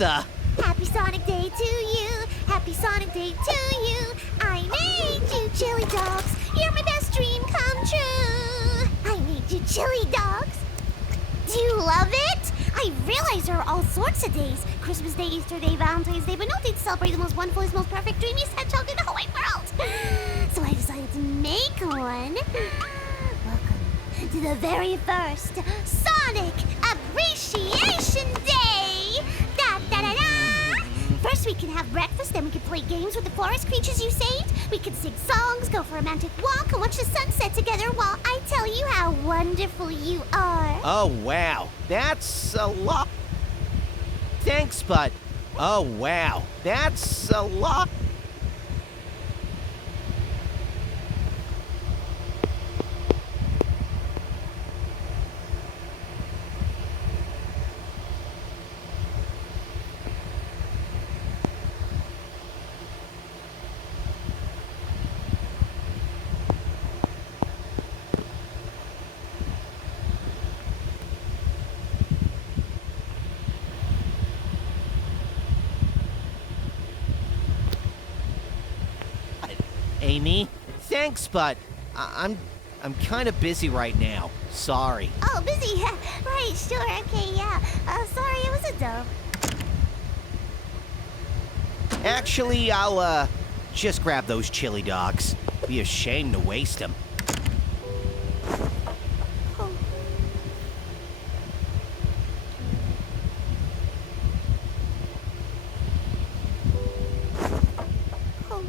the? Happy Sonic Day to you. Happy Sonic Day to you. I made you chili dogs. You're my best dream come true. I made you chili dogs. Do you love it? I realize there are all sorts of days. Christmas Day, Easter Day, Valentine's Day, but no day to celebrate the most wonderful, most perfect, dreamiest hedgehog in the whole wide world. So I decided to make one. Welcome to the very first Sonic Appreciation Day. Da-da-da-da! First we can have breakfast, then we can play games with the forest creatures you saved. We can sing songs, go for a romantic walk, and watch the sunset together while I tell you how wonderful you are. Oh, wow. That's a lot. Thanks, bud. Oh, wow. That's a lot. Amy, thanks, but I'm kind of busy right now. Sorry. Oh, busy? Right, sure, okay, yeah. Sorry, it was a dumb. Actually, I'll just grab those chili dogs. Be a shame to waste them. Oh. Oh.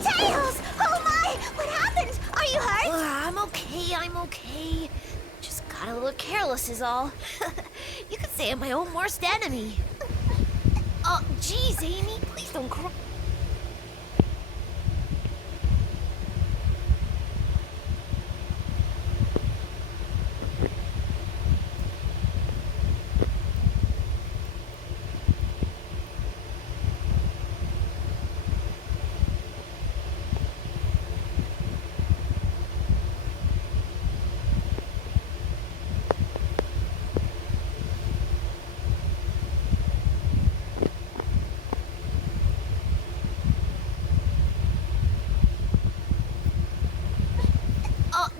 Tails! Oh my! What happened? Are you hurt? I'm okay. Just got a little careless is all. You could say I'm my own worst enemy. Oh, geez, Amy, please don't cry.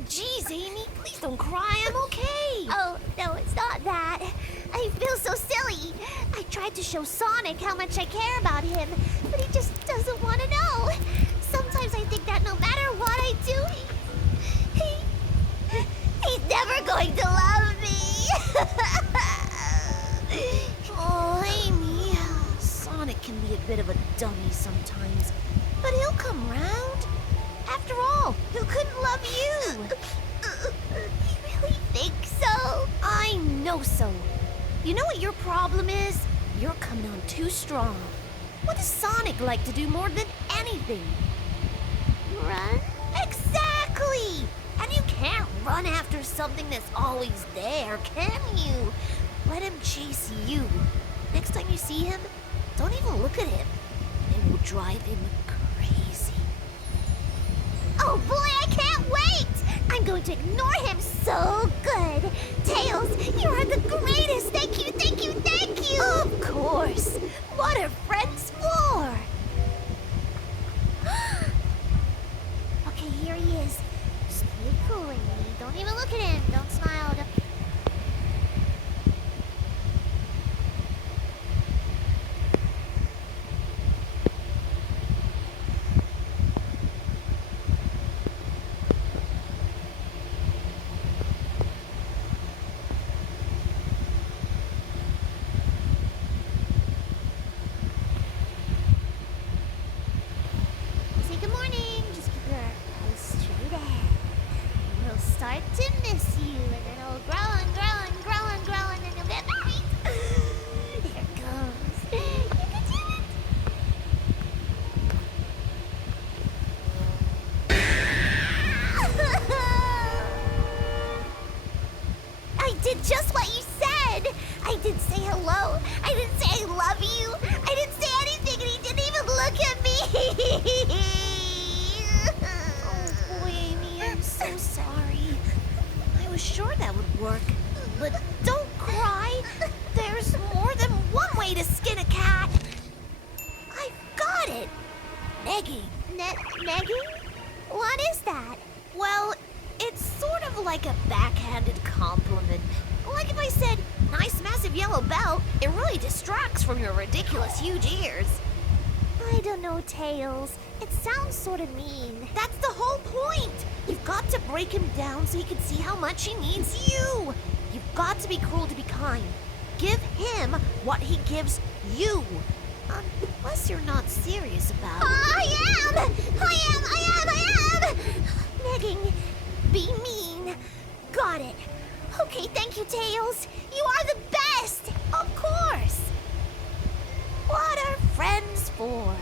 Geez, Amy, please don't cry. I'm okay. Oh, no, it's not that. I feel so silly. I tried to show Sonic how much I care about him, but he just doesn't want to know. Sometimes I think that no matter what I do, he's never going to love me. Oh, Amy, Sonic can be a bit of a dummy sometimes, but he'll come round. After all, who couldn't love you? You really think so? I know so. You know what your problem is? You're coming on too strong. What does Sonic like to do more than anything? Run? Exactly! And you can't run after something that's always there, can you? Let him chase you. Next time you see him, don't even look at him. It will drive him crazy. Oh boy, I can't wait! I'm going to ignore him so good. Tails, you are the greatest. Thank you, thank you, thank you. Of course. What are friends for? Okay, here he is. Stay cool, Amy. Don't even look at him. Don't smile. did just what you said. I didn't say hello. I didn't say I love you. I didn't say anything, and he didn't even look at me. Oh boy, Amy, I'm so sorry. I was sure that would work. But don't cry. There's more than one way to skin a cat. I've got it. Negging. Negging? What is that? Well, it's sort of like a backhanded compliment. Like if I said, nice massive yellow belt, it really distracts from your ridiculous huge ears. I don't know, Tails. It sounds sort of mean. That's the whole point. You've got to break him down so he can see how much he needs you. You've got to be cruel to be kind. Give him what he gives you. Unless you're not serious about it. I am! Negging. Be mean. Got it. Okay, thank you, Tails. You are the best! Of course. What are friends for?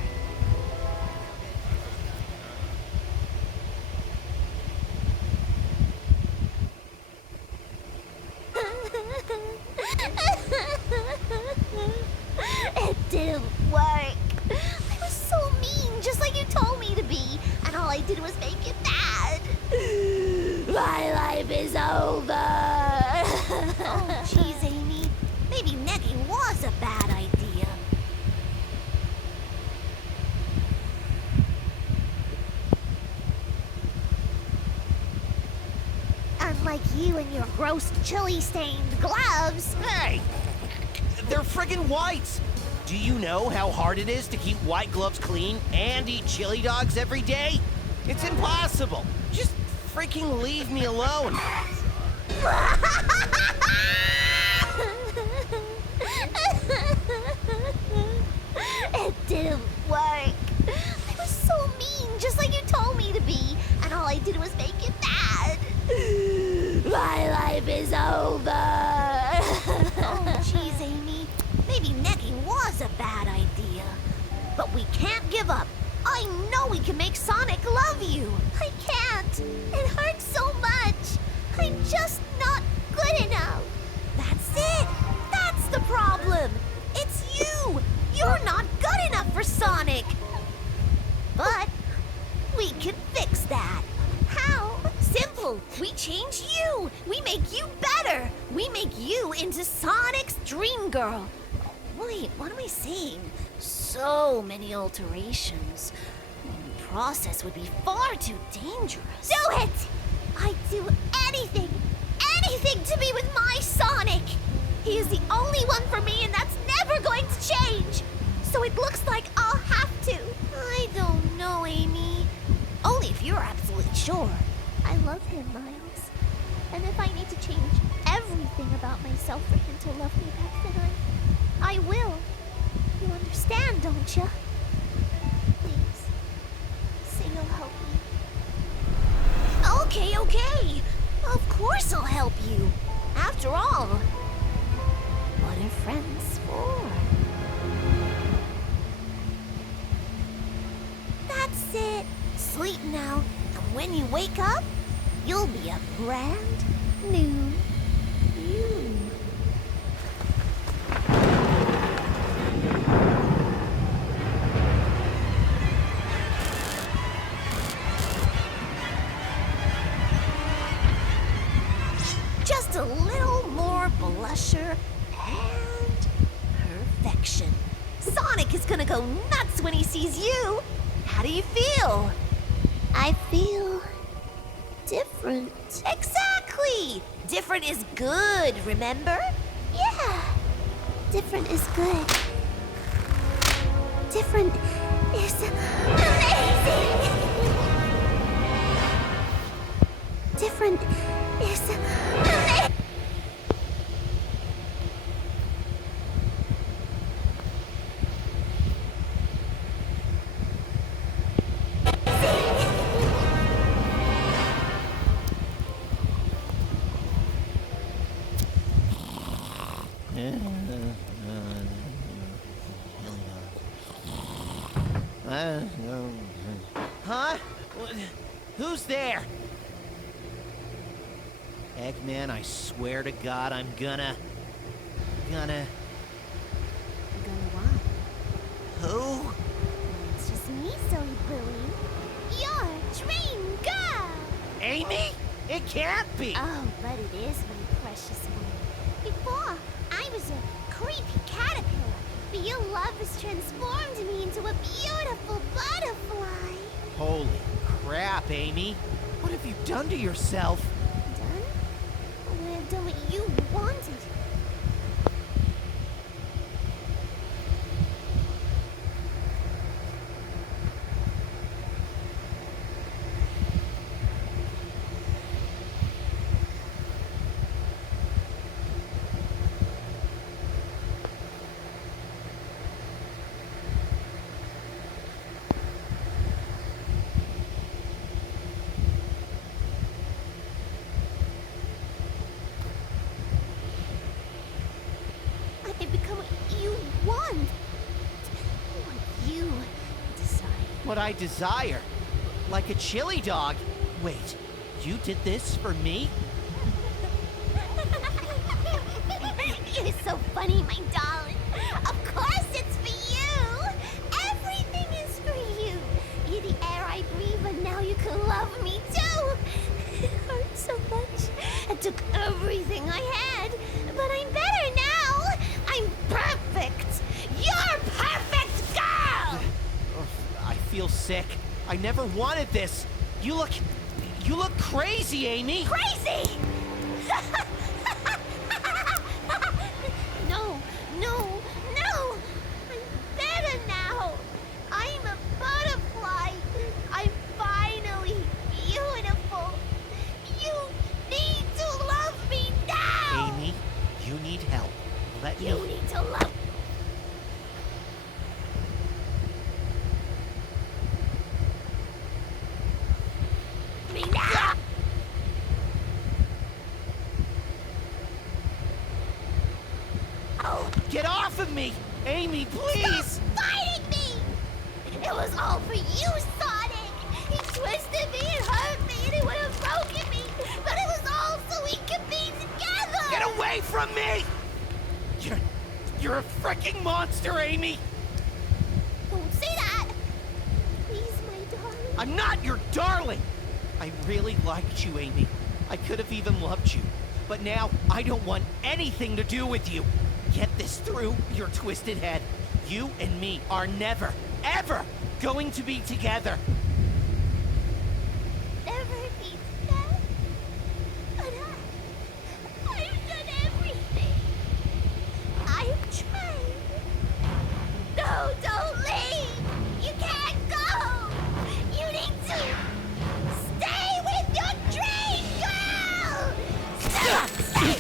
It didn't work. I was so mean, just like you told me to be, and all I did was make it bad. My life is over. Oh, jeez, Amy. Maybe negging was a bad idea. Unlike you and your gross chili-stained gloves. Hey! They're friggin' whites! Do you know how hard it is to keep white gloves clean and eat chili dogs every day? It's impossible! Just freaking leave me alone! It didn't work. I was so mean, just like you told me to be, and all I did was make it bad. My life is over. Oh, jeez, Amy. Maybe negging was a bad idea. But we can't give up. I know we can make Sonic love you. I can't. It hurts so much. I'm just not good enough. That's it. That's the problem. It's you. You're not good enough for Sonic. But we can fix that. How? Simple. We change you. We make you better. We make you into Sonic's dream girl. Wait, what am I saying? So many alterations. The process would be far too dangerous. Do it! I'd do anything to be with my Sonic. He is the only one for me, and that's never going to change. So it looks like I'll have to. I don't know, Amy. Only if you're absolutely sure. I love him, Miles. And if I need to change everything about myself for him to love me back, then I will. You understand, don't you? Please, say you'll help me. Okay. Of course I'll help you. After all, what are friends for? That's it. Sleep now, and when you wake up, you'll be a brand new you. Just a little more blusher and perfection. Sonic is gonna go nuts when he sees you. How do you feel? I feel different. Exactly! Different is good, remember? Yeah, different is good. Different is amazing. Different is amazing. Huh? Who's there? Eggman, I swear to God, I'm gonna... Gonna what? Who? It's just me, silly Billy. Your dream girl! Amy? It can't be! Oh, but it is, my precious one. Before, I was a creepy caterpillar, but your love has transformed me into a beautiful butterfly. Holy crap, Amy. What have you done to yourself? Done? Well, I've done what you wanted. I've become what you want. What you desire. What I desire. Like a chili dog. Wait, you did this for me? You're so funny, my darling. Of course it's for you. Everything is for you. You're the air I breathe, and now you can love me too. It hurt so much. I took everything I had, but I'm better now. I'm perfect. You're perfect, girl. Ugh, I feel sick. I never wanted this. You look crazy, Amy. Crazy! No, no, no! I'm better now! I'm a butterfly! I'm finally beautiful! You need to love me now! Amy, you need help. Let me... You need to love me now! Oh, Get off of me! Amy, please! stop fighting me! It was all for you, Sonic! He twisted me and hurt me and he would have broken me, but it was all so we could be together! Get away from me! You're a freaking monster, Amy! Don't say that! Please, my darling. I'm not your darling! I really liked you, Amy. I could have even loved you. But now, I don't want anything to do with you. Get this through your twisted head. You and me are never, ever going to be together. Never be together. But I've done everything. I've tried. No, don't leave! You can't go! You need to stay with your dream girl! Stay! Stay!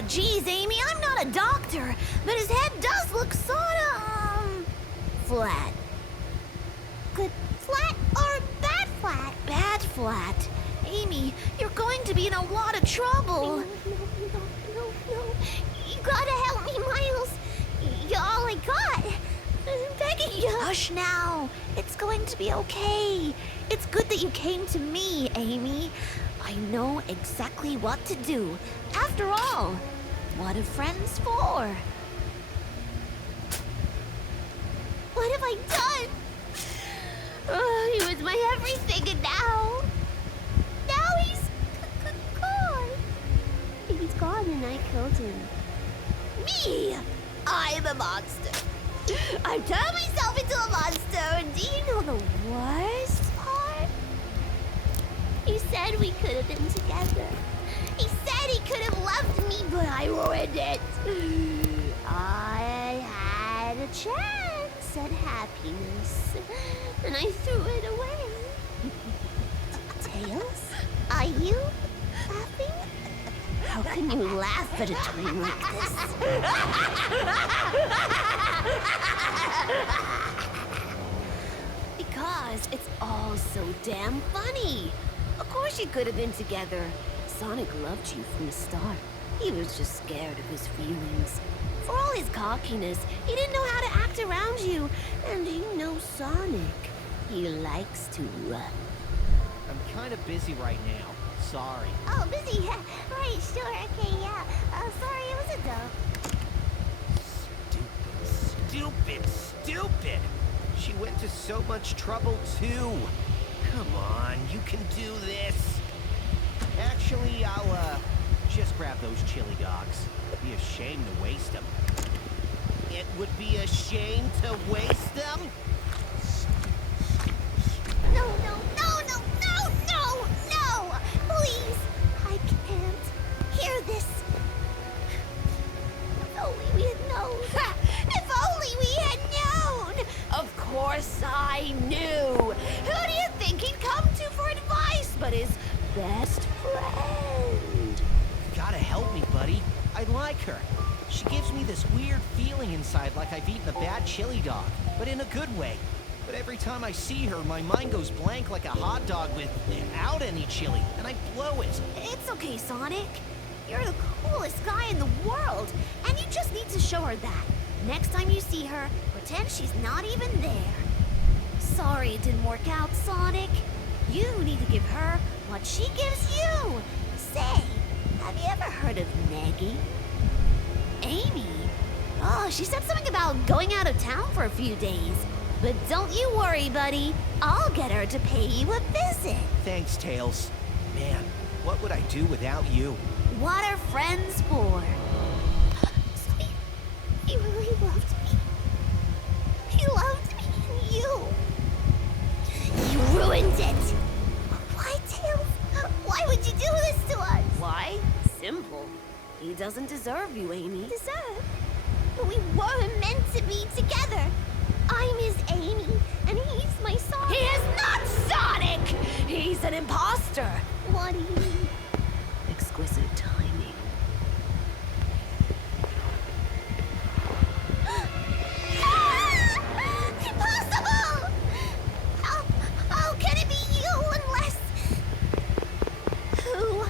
Aw, geez, Amy, I'm not a doctor, but his head does look sorta, flat. Good flat or bad flat? Bad flat. Amy, you're going to be in a lot of trouble. No. You gotta help me, Miles. You're all I got. I'm begging you. Hush now. It's going to be okay. It's good that you came to me, Amy. I know exactly what to do. After all, what are friends for? What have I done? Oh, he was my everything, and now he's gone. He's gone, and I killed him. Me! I'm a monster. I've turned myself into a monster, and do you know the worst part? He said we could have been together. He said he could have loved me, but I ruined it. I had a chance at happiness, and I threw it away. Tails? Are you laughing? How can you laugh at a time like this? Because it's all so damn funny. Of course you could have been together. Sonic loved you from the start. He was just scared of his feelings. For all his cockiness, he didn't know how to act around you. And you know Sonic. He likes to run. I'm kind of busy right now. Sorry. Oh, busy. Right, sure. Okay, yeah. Sorry, it was a dump. Stupid! She went to so much trouble, too. Come on, you can do this. Actually, I'll, just grab those chili dogs. It'd be a shame to waste them. It would be a shame to waste them? No! Please! I can't hear this. If only we had known. If only we had known! Of course I knew. Who do you think he'd come to for advice but his best friend? You gotta help me, buddy. I like her. She gives me this weird feeling inside like I've eaten a bad chili dog, but in a good way. But every time I see her, my mind goes blank like a hot dog without any chili, and I blow it. It's okay, Sonic. You're the coolest guy in the world, and you just need to show her that. Next time you see her, pretend she's not even there. Sorry it didn't work out, Sonic. You need to give her what she gives you. Say, have you ever heard of Maggie? Amy? Oh, she said something about going out of town for a few days. But don't you worry, buddy. I'll get her to pay you a visit. Thanks, Tails. Man, what would I do without you? What are friends for? So he really loved me. He loved me and you. You ruined it. Why, Tails? Why would you do this to us? Why? Simple. He doesn't deserve you, Amy. Deserve? But we were meant to be together. I'm his Amy, and he's my Sonic. He is not Sonic! He's an imposter. What do you mean? Exquisite timing. Impossible! How can it be you unless... Who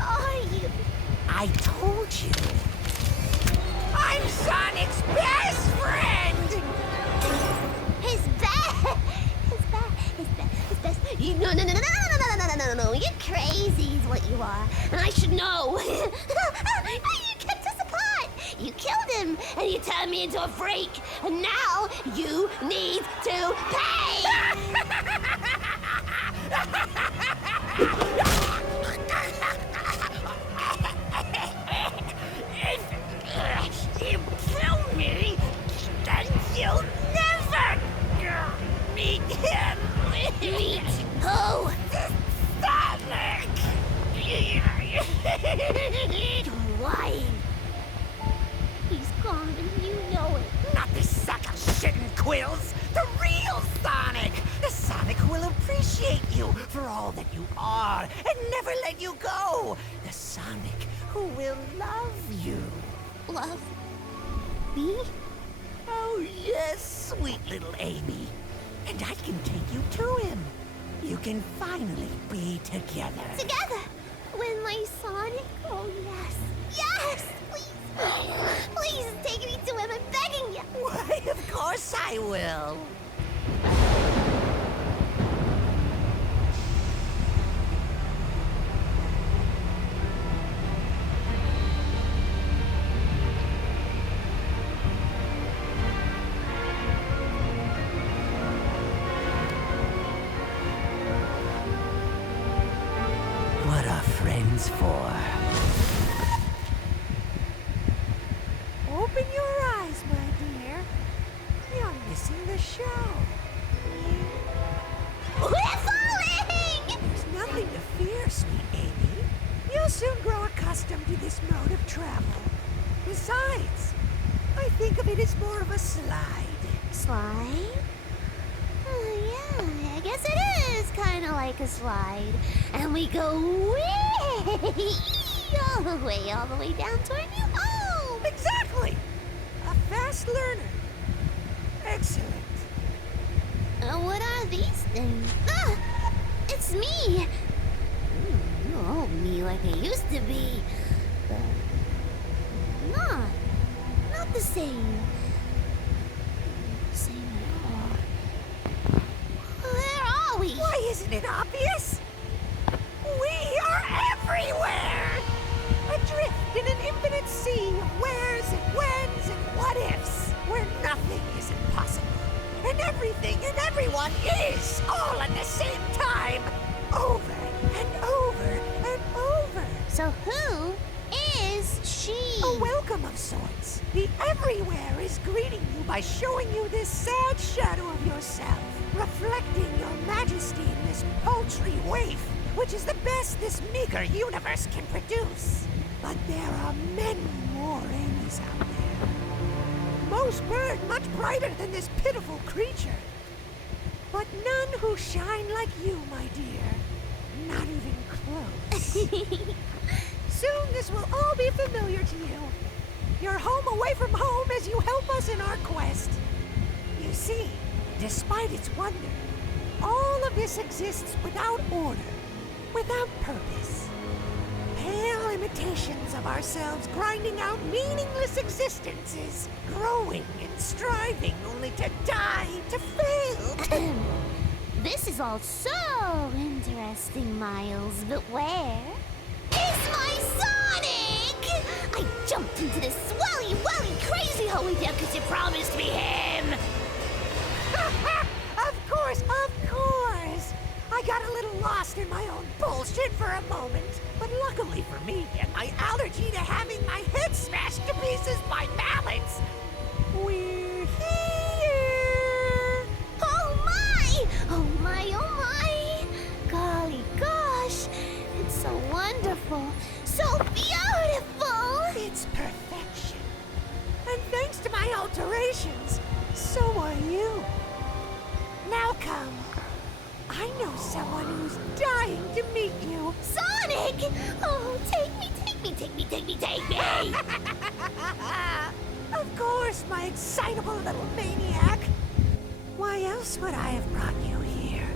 are you? I told you. I'm Sonic's best friend! His best... No. You're crazy is what you are. And I should know. You kept us apart. You killed him, and you turned me into a freak. And now you need to pay! If you kill me, then you'll never meet him. Meet who? Sonic! You're lying. He's gone, and you know it. Not this sack of shit and quills! The real Sonic! The Sonic who will appreciate you for all that you are and never let you go! The Sonic who will love you. Love me? Oh, yes, sweet little Amy. And I can take you to him. You can finally be together. Together with my Sonic? Oh, yes. Yes! Please. Please take me to him. I'm begging you. Why, of course I will. What are friends for? Open your eyes, my dear. You're missing the show. We're falling! There's nothing to fear, sweet Amy. You'll soon grow accustomed to this mode of travel. Besides, I think of it as more of a slide. Slide? Oh, yeah, I guess it is kind of like a slide. And we go way, all the way down to our new home. Exactly! A fast learner. Excellent. What are these things? Ah, it's me. You hold me like I used to be. But not the same. Same at all. Where are we? Why isn't it obvious? We are everywhere! Adrift in an infinite sea of wheres and whens and what ifs, where nothing is impossible. And everything and everyone is all at the same time. Over and over and over. So who is she? A welcome of sorts. The everywhere is greeting you by showing you this sad shadow of yourself, reflecting your majesty in this paltry waif, which is the best this meager universe can produce. But there are many more Amy's out there. Most burn much brighter than this pitiful creature. But none who shine like you, my dear. Not even close. Soon this will all be familiar to you. You're home away from home as you help us in our quest. You see, despite its wonder, all of this exists without order, without purpose. Pale imitations of ourselves grinding out meaningless existences, growing and striving only to die, to fail. This is all so interesting, Miles, but where is my Sonic? I jumped into this swelly, welly, crazy hole with you because you promised me him. Of course, of course! I got a little lost in my own bullshit for a moment. But luckily for me and my allergy to having my head smashed to pieces by mallets, we're here! Oh my! Oh my, oh my! Golly gosh! It's so wonderful! So beautiful! It's perfection. And thanks to my alterations, so are you. Now come. I know someone who's dying to meet you. Sonic! Oh, take me, take me, take me, take me, take me! Of course, my excitable little maniac. Why else would I have brought you here?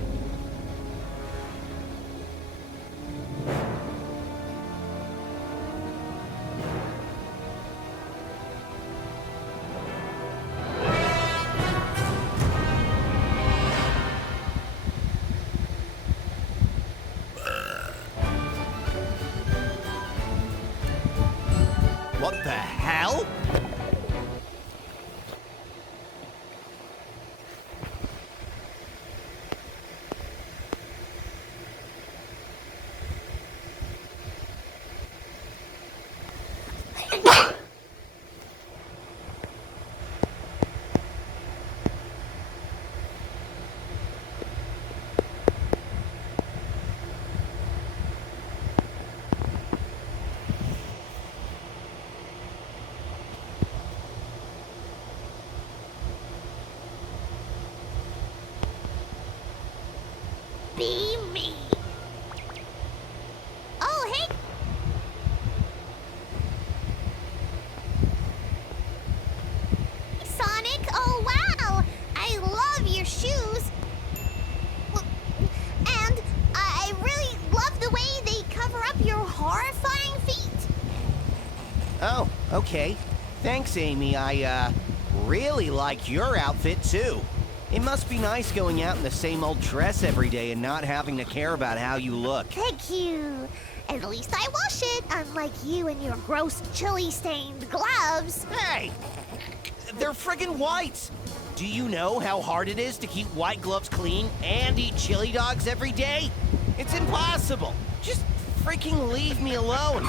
What the hell? Be me! Oh, hey! Okay. Thanks, Amy. I really like your outfit, too. It must be nice going out in the same old dress every day and not having to care about how you look. Thank you. At least I wash it, unlike you and your gross chili-stained gloves. Hey! They're friggin' whites! Do you know how hard it is to keep white gloves clean and eat chili dogs every day? It's impossible. Just freaking leave me alone.